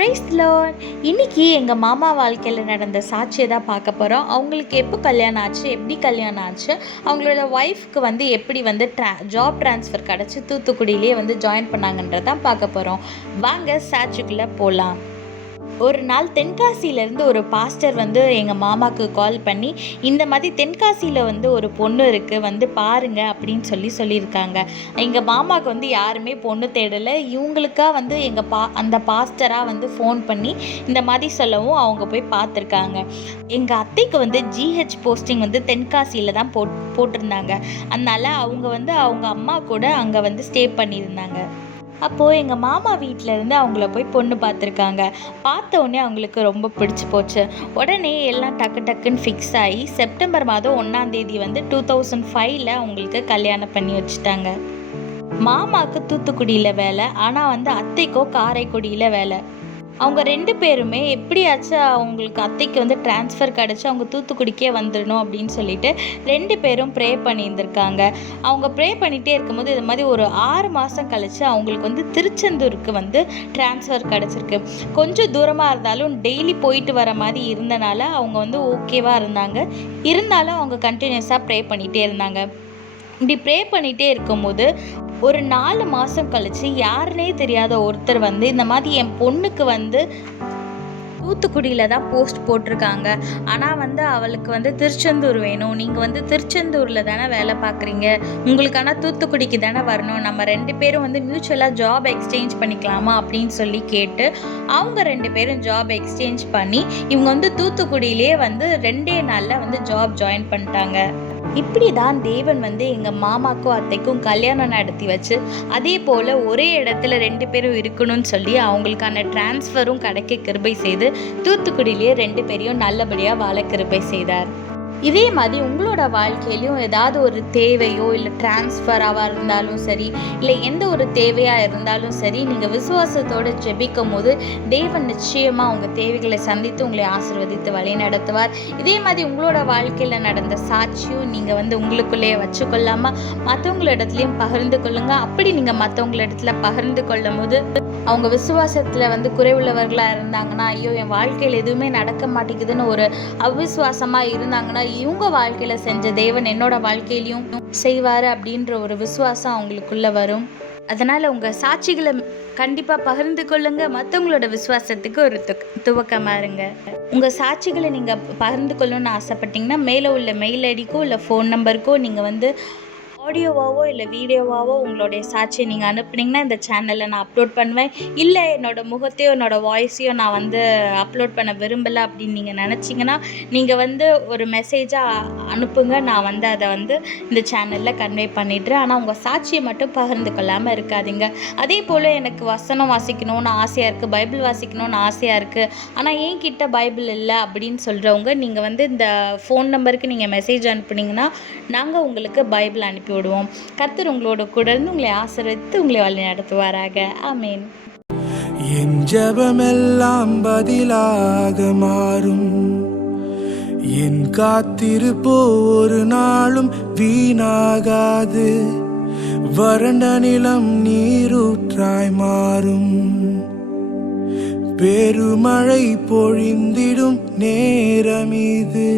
Price Lord. இன்னைக்கு எங்கள் மாமா வாழ்க்கையில் நடந்த சாட்சியை தான் பார்க்க போகிறோம். அவங்களுக்கு எப்போ கல்யாணம் ஆச்சு, எப்படி கல்யாணம் ஆச்சு, அவங்களோட ஒய்ஃப்க்கு எப்படி ஜாப் ட்ரான்ஸ்ஃபர் கிடச்சி தூத்துக்குடியிலே ஜாயின் பண்ணாங்கன்றதான் பார்க்க போகிறோம். வாங்க சாட்சிக்குள்ளே போகலாம். ஒரு நாள் தென்காசியிலேருந்து ஒரு பாஸ்டர் எங்கள் மாமாவுக்கு கால் பண்ணி, இந்த மாதிரி தென்காசியில் ஒரு பொண்ணு இருக்குது, பாருங்க அப்படின்னு சொல்லியிருக்காங்க. எங்கள் மாமாவுக்கு யாருமே பொண்ணு தேடலை. இவங்களுக்காக அந்த பாஸ்டராக ஃபோன் பண்ணி இந்த மாதிரி சொல்லவும் அவங்க போய் பார்த்துருக்காங்க. எங்கள் அத்தைக்கு ஜிஹெச் போஸ்டிங் தென்காசியில் தான் போட்டிருந்தாங்க. அதனால் அவங்க அவங்க அம்மா கூட அங்கே ஸ்டே பண்ணியிருந்தாங்க. அப்போது எங்கள் மாமா வீட்டிலேருந்து அவங்கள போய் பொண்ணு பார்த்துருக்காங்க. பார்த்த உடனே அவங்களுக்கு ரொம்ப பிடிச்சி போச்சு. உடனே எல்லாம் டக்குன்னு ஃபிக்ஸ் ஆகி செப்டம்பர் மாதம் 1ஆம் தேதி 2005 அவங்களுக்கு கல்யாணம் பண்ணி வச்சுட்டாங்க. மாமாவுக்கு தூத்துக்குடியில் வேலை, ஆனால் அத்தைக்கோ காரைக்குடியில் வேலை. அவங்க 2 பேருமே எப்படியாச்சும் அவங்களுக்கு அத்தைக்கு ட்ரான்ஸ்ஃபர் கிடச்சி அவங்க தூத்துக்குடிக்கே வந்துடணும் அப்படின்னு சொல்லிட்டு 2 பேரும் ப்ரே பண்ணியிருந்திருக்காங்க. அவங்க ப்ரே பண்ணிகிட்டே இருக்கும்போது இது மாதிரி ஒரு 6 மாதம் கழித்து அவங்களுக்கு திருச்செந்தூருக்கு ட்ரான்ஸ்ஃபர் கிடச்சிருக்கு. கொஞ்சம் தூரமாக இருந்தாலும் டெய்லி போயிட்டு வர மாதிரி இருந்தனால அவங்க ஓகேவாக இருந்தாலும் அவங்க கண்டினியூஸாக ப்ரே பண்ணிகிட்டே இருந்தாங்க. இப்படி ப்ரே பண்ணிகிட்டே இருக்கும்போது ஒரு 4 மாதம் கழித்து யாருன்னே தெரியாத ஒருத்தர் இந்த மாதிரி என் பொண்ணுக்கு தூத்துக்குடியில் தான் போஸ்ட் போட்டிருக்காங்க, ஆனால் அவளுக்கு திருச்செந்தூர் வேணும், நீங்கள் திருச்செந்தூரில் தானே வேலை பார்க்குறீங்க, உங்களுக்கு ஆனால் தூத்துக்குடிக்கு தானே வரணும், நம்ம 2 பேரும் மியூச்சுவலாக ஜாப் எக்ஸ்சேஞ்ச் பண்ணிக்கலாமா அப்படின்னு சொல்லி கேட்டு அவங்க 2 பேரும் ஜாப் எக்ஸ்சேஞ்ச் பண்ணி இவங்க தூத்துக்குடியிலே 2 நாளில் ஜாப் ஜாயின் பண்ணிட்டாங்க. இப்படி தான் தேவன் எங்கள் மாமாக்கும் அத்தைக்கும் கல்யாணம் நடத்தி வச்சு அதே போல் ஒரே இடத்துல 2 பேரும் இருக்கணும்னு சொல்லி அவங்களுக்கான டிரான்ஸ்ஃபரும் கிடைக்க கிருபை செய்து தூத்துக்குடியிலேயே 2 பேரையும் நல்லபடியாக வாழ கிருபை செய்தார். இதே மாதிரி உங்களோட வாழ்க்கையிலையும் ஏதாவது ஒரு தேவையோ இல்லை டிரான்ஸ்ஃபராக இருந்தாலும் சரி, இல்லை எந்த ஒரு தேவையாக இருந்தாலும் சரி, நீங்கள் விசுவாசத்தோடு ஜெபிக்கும் போது தேவன் நிச்சயமாக உங்கள் தேவைகளை சந்தித்து உங்களை ஆசீர்வதித்து வழி நடத்துவார். இதே மாதிரி உங்களோட வாழ்க்கையில் நடந்த சாட்சியும் நீங்கள் உங்களுக்குள்ளேயே வச்சுக்கொள்ளாமல் மற்றவங்களிடத்துலையும் பகிர்ந்து கொள்ளுங்கள். அப்படி நீங்கள் மற்றவங்களிடத்துல பகிர்ந்து கொள்ளும் போது அவங்க விசுவாசத்தில் குறைவுள்ளவர்களாக இருந்தாங்கன்னா, ஐயோ என் வாழ்க்கையில் எதுவுமே நடக்க மாட்டேங்குதுன்னு ஒரு அவிசுவாசமாக இருந்தாங்கன்னா, இவங்க வாழ்க்கையில் செஞ்ச தேவன் என்னோட வாழ்க்கையிலையும் செய்வார் அப்படின்ற ஒரு விசுவாசம் அவங்களுக்குள்ளே வரும். அதனால் உங்கள் சாட்சிகளை கண்டிப்பாக பகிர்ந்து கொள்ளுங்க. மற்றவங்களோட விசுவாசத்துக்கு ஒரு துவக்கமாக இருங்க. உங்கள் சாட்சிகளை நீங்கள் பகிர்ந்து கொள்ளணும்னு ஆசைப்பட்டீங்கன்னா மேலே உள்ள மெயில் ஐடிக்கோ இல்லை ஃபோன் நம்பருக்கோ நீங்கள் ஆடியோவாவோ இல்லை வீடியோவாவோ உங்களுடைய சாட்சியை நீங்கள் அனுப்புனீங்கன்னா இந்த சேனலில் நான் அப்லோட் பண்ணுவேன். இல்லை என்னோடய முகத்தையோ என்னோடய வாய்ஸையோ நான் அப்லோட் பண்ண விரும்பலை அப்படின்னு நீங்கள் நினச்சிங்கன்னா நீங்கள் ஒரு மெசேஜாக அனுப்புங்க. நான் அதை இந்த சேனலில் கன்வே பண்ணிடுறேன். ஆனால் உங்கள் சாட்சியை மட்டும் பகிர்ந்து கொள்ளாமல் இருக்காதீங்க. அதே போல் எனக்கு வசனம் வாசிக்கணும்னு ஆசையாக இருக்குது, பைபிள் வாசிக்கணும்னு ஆசையாக இருக்குது, ஆனால் என்கிட்ட பைபிள் இல்லை அப்படின்னு சொல்கிறவங்க நீங்கள் இந்த ஃபோன் நம்பருக்கு நீங்கள் மெசேஜ் அனுப்புனீங்கன்னா நாங்கள் உங்களுக்கு பைபிள் அனுப்பி விடுவோம். கர்த்தர் உங்களோட கூட இருந்து உங்களை ஆசீர்வதித்து உங்களை வழி நடத்துவாராக. ஆமென். என் ஜெபமெல்லாம் பதிலாக மாறும், என் காத்திருப்போ ஒரு நாளும் வீணாகாது, வறண்ட நிலம் நீரூற்றாய் மாறும், பெருமழை பொழிந்திடும் நேரம் இது.